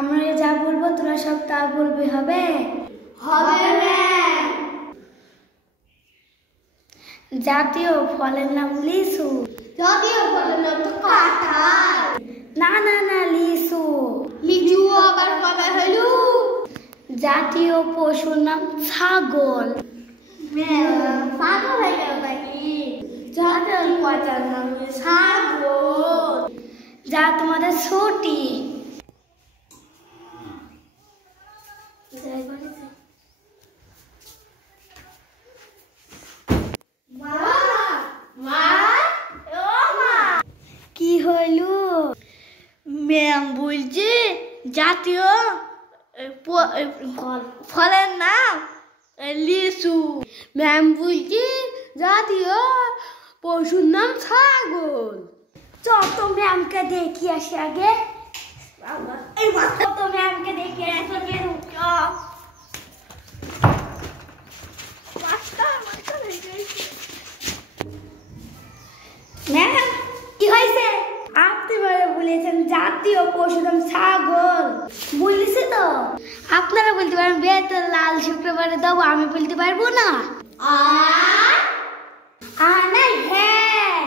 আমরা যা বলবো তোরা সব তা বলবি, হবে? হবে ম্যাম। জাতীয় ফলের নাম লিচু। জাতীয় ফলের নাম তো কাঁঠাল। না না না, লিচু। লিচু আবার কবে হলো? জাতীয় পশুর নাম ছাগল। ম্যাম ছাগল হয়ে গেল নাকি? জাতীয় পচার নাম ছাগল। যা তোমাদের ছুটি। কি হইল? ম্যাম বলছে জাতীয় ফলের নাম লিচু। ম্যাম বলছে জাতীয় পশুর নাম ছাগল। চত ম্যামকে দেখি আসি আগে। তো ম্যামকে দেখে আসো। ম্যাম কি হয়েছে? আপনি বলেছেন জাতীয় পশুর নাম ছাগল। বলেছি তো। আপনারা বলতে পারেন বিয়েতে লাল শুক্রবারে দেবো, আমি বলতে পারবো না। আ নাই হ্যাঁ।